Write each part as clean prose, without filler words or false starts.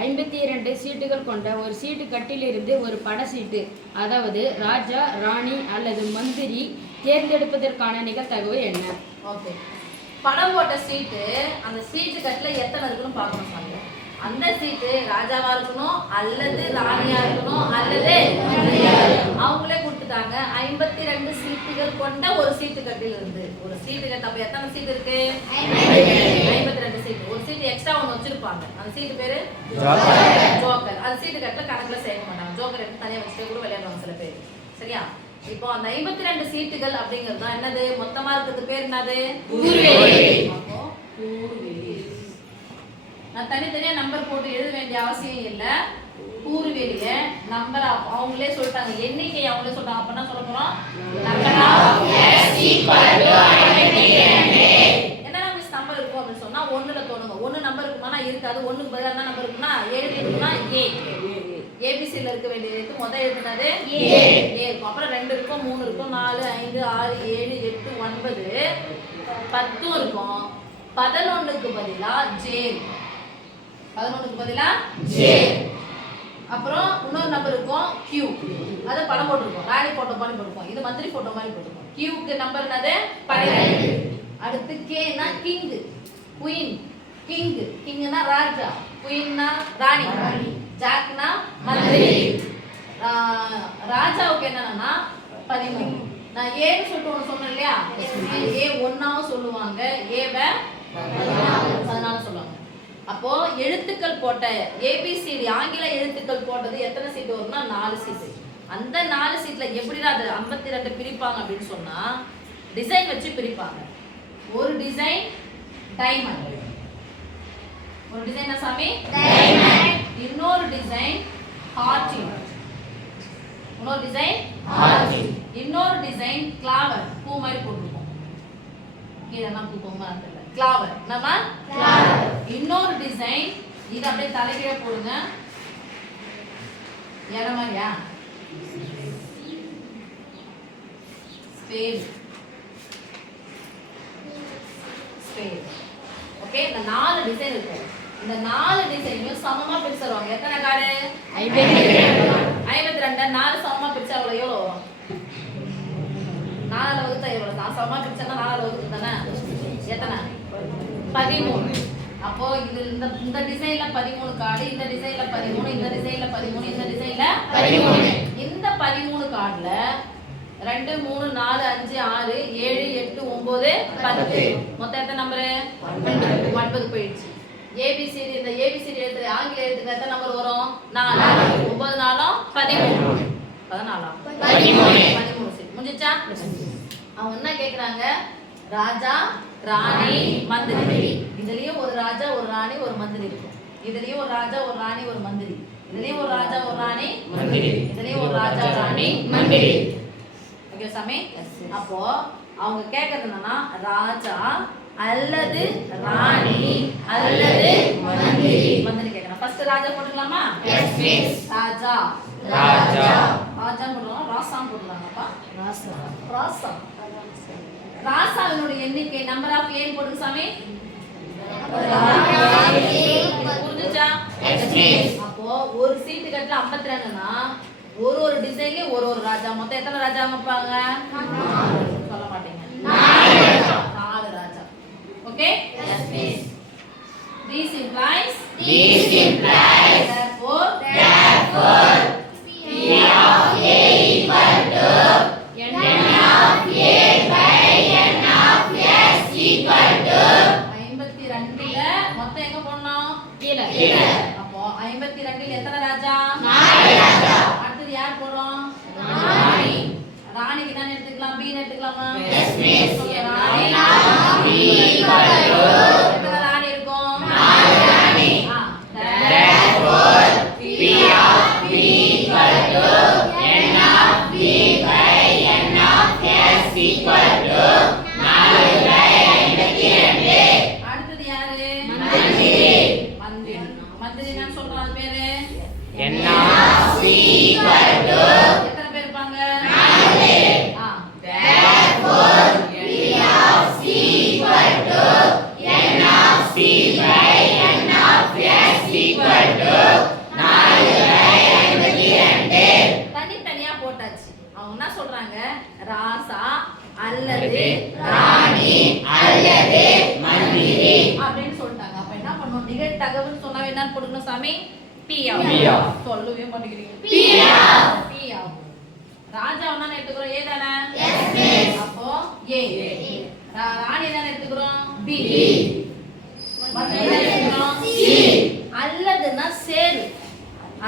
52 சீட்டுகள் கொண்ட ஒரு சீட்டு கட்டிலிருந்து ஒரு பட சீட்டு, அதாவது ராஜா, ராணி அல்லது மந்திரி தேர்ந்தெடுப்பதற்கான நிகழ்தகவு என்ன? ஓகே, படம் போட்ட சீட்டு அந்த சீட்டு கட்டில எத்தனை இருக்குன்னு பார்க்கணும் சாமி. அந்த சீட்டு ராஜாவா இருக்கணும் அல்லது ராணியா இருக்கணும் அல்லது அவங்களே கொடுத்துட்டாங்க. 52 சீட்டுகள் கொண்ட ஒரு சீட்டு கட்டில் இருந்து ஒரு சீட்டு கட்டு. அப்ப எத்தனை சீட் இருக்கு? 52 சீட். ஒரு சீட்டு எக்ஸ்ட்ரா ஒன்று வச்சிருப்பாங்க. அந்த சீட்டு பேரு ஜோக்கர். அந்த சீட்டு கட்டில கணக்குல சேர்க்க மாட்டாங்க. ஜோக்கர் எடுத்து தனியா வச்சுட்டு கூட விளையாடுவாங்க சில பேர். சரியா? இப்போ அந்த 52 சீட்டுகள் அப்படிங்கிறது தான் என்னது? மொத்தமா இருக்கிறது பேர் என்னது? நான் தனித்தனியா நம்பர் போட்டு எழுத வேண்டிய அவசியம் இல்லை. கூறுவெளிய நம்பர் அவங்களே சொல்லிட்டாங்க, எண்ணிக்கை அவங்களே சொல்லிட்டாங்க. அப்ப என்ன சொல்ல போறோம்? என்னன்னா மிஸ் நம்பர் இருக்கும் அப்படின்னு சொன்னா 1ல தோணுங்க. 1 நம்பர் இருக்குமா? இருக்காது. 1க்கு பதிலா என்ன நம்பர் இருக்குன்னா 7 இருக்குன்னா ஏ. ஏபிசில இருக்க வேண்டிய எழுத்து முதல் எழுத்துனது ஏ இருக்கும். அப்புறம் 2 இருக்கும், 3 இருக்கும், 4, 5, 6, 7, 8, 9, 10 இருக்கும். 11க்கு பதிலா ஜே. 11க்கு பதிலா ஜே. அப்புறம் இன்னொரு நம்பர் இருக்கும் கியூ. அத படம் போட்டுருக்கோம். ராணி போட்டோ மாதிரி போட்டுருக்கோம். இது மந்திரி போட்டோ மாதிரி போட்டுருக்கோம். கியூக்கு நம்பர் என்னது? 12. அடுத்து கேனா கிங், குயின். கிங், கிங்னா ராஜா, குயின்னா ராணி, ஜாக்னா மந்திரி. ராஜாவுக்கு என்னன்னா 13. நான் ஏன்னு சொல்லிட்டு ஒன்று சொன்னேன் இல்லையா? ஏ ஒன்னாவும் சொல்லுவாங்க, ஏவை 14 சொல்லுவாங்க. அப்போ எழுத்துக்கள் போட்ட ஏபிசிடி ஆங்கில எழுத்துக்கள் போட்டது எத்தனை சீட்டு வரும்னா 4 சீட்டு. அந்த 4 சீட்ல எப்படிடா அது 52 பிரிப்பாங்க அப்படின்னு சொன்னா டிசைன் வச்சு பிரிப்பாங்க. ஒரு டிசைன் டைமண்ட். ஒரு டிசைன் சாமி டைமண்ட். இன்னொரு டிசைன் ஹார்டின். இன்னொரு டிசைன் ஹார்டின். இன்னொரு டிசைன் கிளாவர், பூ மாதிரி போட்டுருக்கோம். கீழே பூ பொம்மை தெரியல. கிளாவர் நம்ம கிளாவர். இன்னொரு டிசைன் இது அப்படியே தலைகீழ போடுங்க. எற மாதிரியா? ஸ்பேட். ஸ்பேட். ஓகே, இந்த 4 டிசைன் இருக்கு. இந்த 4 டிசைனையும் சமமா பிரிச்சுருவாங்க. எத்தனை கார்டு? 52. 4 சமமா பிரிச்சா எவ்வளவு வரும்? 4 வகுத்தா எவ்வளவு? நான் சமமா பிரிச்சேன்னா 4 வகுத்து தானே. எத்தனை? 13. அப்போ இது இந்த டிசைன்ல 13 கார்டு, இந்த டிசைன்ல 13, இந்த டிசைன்ல 13, இந்த டிசைன்ல 13. இந்த 13 கார்டுல 2, 3, 4, 5, 6, 7, 8, 9, 10. மொத்தம் எத்தனை நம்பர்? 9 போயிடுச்சு. ஏபிசிடி இந்த ஏபிசிடி எழுத்து ஆங்கில எழுத்துக்கு எத்தனை நம்பர் வரும்? 4. 9 4 13. 13 சரி முடிஞ்சிச்சா? அவங்க என்ன கேக்குறாங்க? ராஜா, ராணி, மந்திரி. இதுலயும் ஒரு ராஜா, ஒரு ராணி, ஒரு மந்திரி இருக்கும். இதுலயும் ஒரு ராஜா, ஒரு ராணி, ஒரு மந்திரி. இதுலயும் ஒரு ராஜா, ஒரு ராணி, மந்திரி. இதுலயும் ஒரு ராஜா, ராணி, மந்திரி. ஓகே சாமி. அப்போ அவங்க கேக்குறது என்னன்னா ராஜா அல்லது ராணி அல்லது மந்திரி. மந்திரி கேக்குறாங்க. ஃபர்ஸ்ட் ராஜா போட்டுக்கலாமா? Yes miss. ராஜா ராஜா ராஜா போடுறோம். ராசாம் போடுறாங்கப்பா. ராசா ராசா. ராசாவினுடைய எண்ணிக்கை நம்பர் ஆஃப் ஏன் போடுங்க சாமி. புரிஞ்சுச்சா? அப்போ ஒரு சீட்டு கட்டல 52னா ஒரு டிசைன்லயும் ஒரு ராஜா. மொத்தம் எத்தனை ராஜா வைப்பாங்க? சொல்ல மாட்டீங்க. 4 ராஜா. Okay? This implies therefore P of A equal to N of A by N of S equal to 52ல மொத்தம் எங்க போடணும்? கீழ. அப்போ 52ல எத்தனை ராஜா? 4 ராஜா. அடுத்து யார் போறோம்? ராணி. ராணிக்கு தான் எடுத்துக்கலாம், B ன்னு எடுத்துக்கலாமா? Yes miss. Rani B equal to எத்தனை ராணி இருக்கும்? 4 ராணி. therefore P of B equal to N of B by N of S equal to 4/52. அடுத்து யாரு? மந்திரி. மந்திரி. மந்திரி நான் சொல்றேன் அது பேரு N of C equal to எத்தனை பேர் இருப்பாங்க? 4. therefore P of C equal to N of C by N of S equal to சொல்றாங்க ராசா அல்லது ராணி அல்லது மந்திரி அப்படின்னு சொல்லிட்டாங்க. அப்ப என்ன பண்ணணும்? நிகழ்தகவுன்னு சொன்னா என்னன்னு போடணும் சாமி? பி சொல்லவே மாட்டேங்கிறீங்க. பி ராஜாவனா எடுத்துக்கிறோம் ஏ தானே? அப்போ ஏ. ராணி தானே எடுத்துக்கிறோம் பி. மந்திரி தானே எடுத்துக்கிறோம் சி. அல்லதுன்னா சேரு.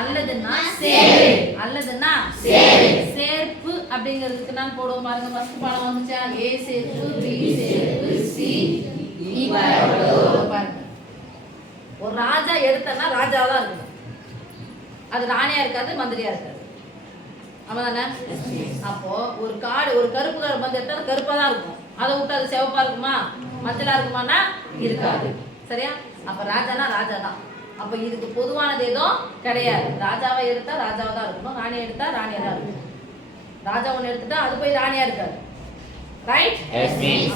அல்லதுன்னா சேரு. அல்லதுன்னா சேரு. சேர்ப்பு அப்படிங்கிறதுக்கு நான் போடுவோம் பாருங்க. ஃபர்ஸ்ட் பாடம் வந்துச்சா? ஏ சேர்ப்பு பி சேர்ப்பு சி ஈக்குவல் டு பாருங்க. ஒரு ராஜா எடுத்தனா ராஜாவா தான் இருக்கணும். அது ராணியா இருக்காது, மந்திரியா இருக்காது. ஆமாதானே? அப்போ ஒரு காடு ஒரு கருப்பு கலர் வந்து எடுத்தா கருப்பா தான் இருக்கும். அதை விட்டு அது சிவப்பா இருக்குமா மஞ்சளா இருக்குமானா இருக்காது. சரியா? அப்ப ராஜானா ராஜா தான். அப்ப இதுக்கு பொதுவானது எதுவும் கிடையாது. ராஜாவை எடுத்தா ராஜாவா தான் இருக்கணும், ராணியை எடுத்தா ராணியா தான் இருக்கணும். ராஜா ஒன்று எடுத்துட்டா அது போய் ராணியா இருக்காது. ரைட்?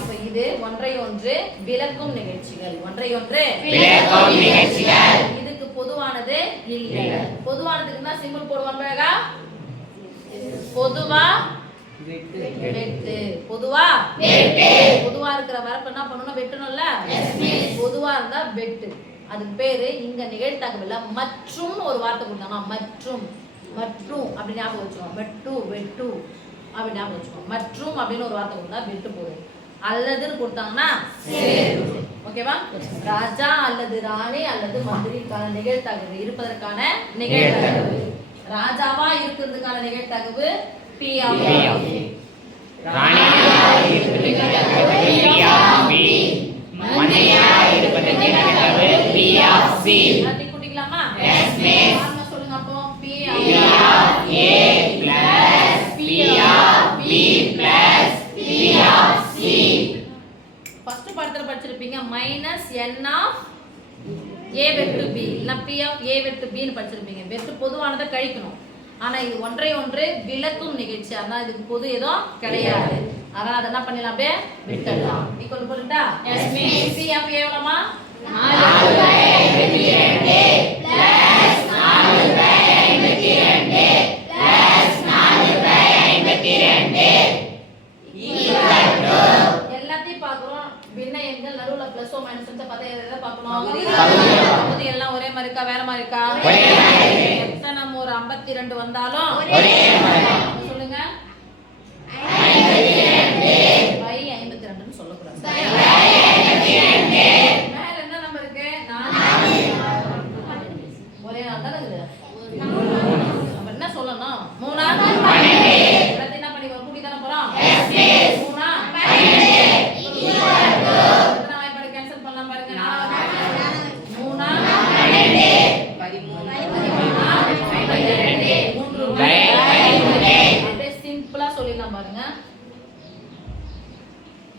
அப்ப இது ஒன்றை ஒன்று விளக்கும் நிகழ்ச்சிகள். ஒன்றை ஒன்று விளக்கும் நிகழ்ச்சிகள். இதுக்கு பொதுவானது இல்லை. பொதுவானதுக்கு தான் சிம்பிள் போடுவாங்க. பேகா பொதுவா வெட்டு. பொதுவா வெட்டு. பொதுவா இருக்கிற வரப்பு என்ன பண்ணணும்? வெட்டணும்ல. பொதுவா இருந்தா வெட்டு. அதுக்கு பேரு இங்க நிகழ்தகவுல மற்றும் ஒரு வார்த்தை கொடுத்தாங்க. மற்றும் மற்றும் அப்படி ஞாபகம் வச்சுக்கோங்க. வெட்டு வெட்டு அப்படி ஞாபகம் வச்சுக்கோங்க. மற்றும் அப்படின்னு ஒரு வார்த்தை கொடுத்தா வெட்டு போதும். அல்லதுன்னு கொடுத்தாங்கன்னா ஓகேவா? ராஜா அல்லது ராணி அல்லது மந்திரிக்கான நிகழ்தகவு இருப்பதற்கான நிகழ்தகவு. ராஜாவா இருக்கிறதுக்கான நிகழ்தகவு பி ஆஃப் ராணியா இருப்பதற்கு பி. மந்திரியா இருப்பதற்கு பி ஆஃப் சி. எல்லாத்தையும் கூட்டிக்கலாமா? S miss. சொல்லுங்க அப்போ P of A plus P of B plus P of C. First பாடத்துல படிச்சிருப்பீங்க மைனஸ் n ஆஃப் a வெட்டு b இல்ல p ஆஃப் a வெட்டு b ன்னு படிச்சிருப்பீங்க. வெட்டு பொதுவானதை கழிக்கணும். ஆனா இது ஒன்றை ஒன்று விளக்கும் நிகழ்ச்சி. அதனால இதுக்கு பொது எதுவும் கிடையாது. அதனால அத என்ன பண்ணலாம்? அப்படியே விட்டுடலாம். ஈக்குவல் போட்டுட்டா? Yes miss. p of a எவ்வளவுமா? 4/52 பிளஸ் 4/52 பிளஸ் 4/52 ஈக்குவல் டு எல்லாத்தையும் பார்க்கறோம். பின்ன எண்கள் நடுவுல பிளஸ் ஓ மைனஸ் வந்து பார்த்தா எதை பார்க்கணும்? பகுதி எல்லாம் ஒரே மாதிரி இருக்கா வேற மாதிரி இருக்கா? ஒரே மாதிரி. எத்தனை நம்ம ஒரு 52 வந்தாலும் ஒரே மாதிரி. சொல்லுங்க 52 ன்னு சொல்ல கூடாது. 52 மேல என்ன நம்பர் இருக்கு? 4 ஒரே நாள் தான் இருக்குது. நம்ம என்ன சொல்லணும்? 3 எல்லாத்தையும் என்ன பண்ணி கூட்டி தான போறோம்? Yes miss. 3 12 கேன்சல் பண்ணலாம் பாருங்க. 3 அப்படியே சிம்பிளா சொல்லிடலாம் பாருங்க.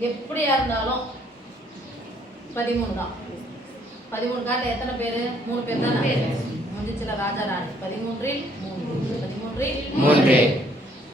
எப்படியா இருந்தாலும் 13 தான். 13 காட்டுல எத்தனை பேரு? 3 பேர் தான். முடிஞ்சிச்சுல ராஜா ராணி. 13 இல் 3 13 இல் 3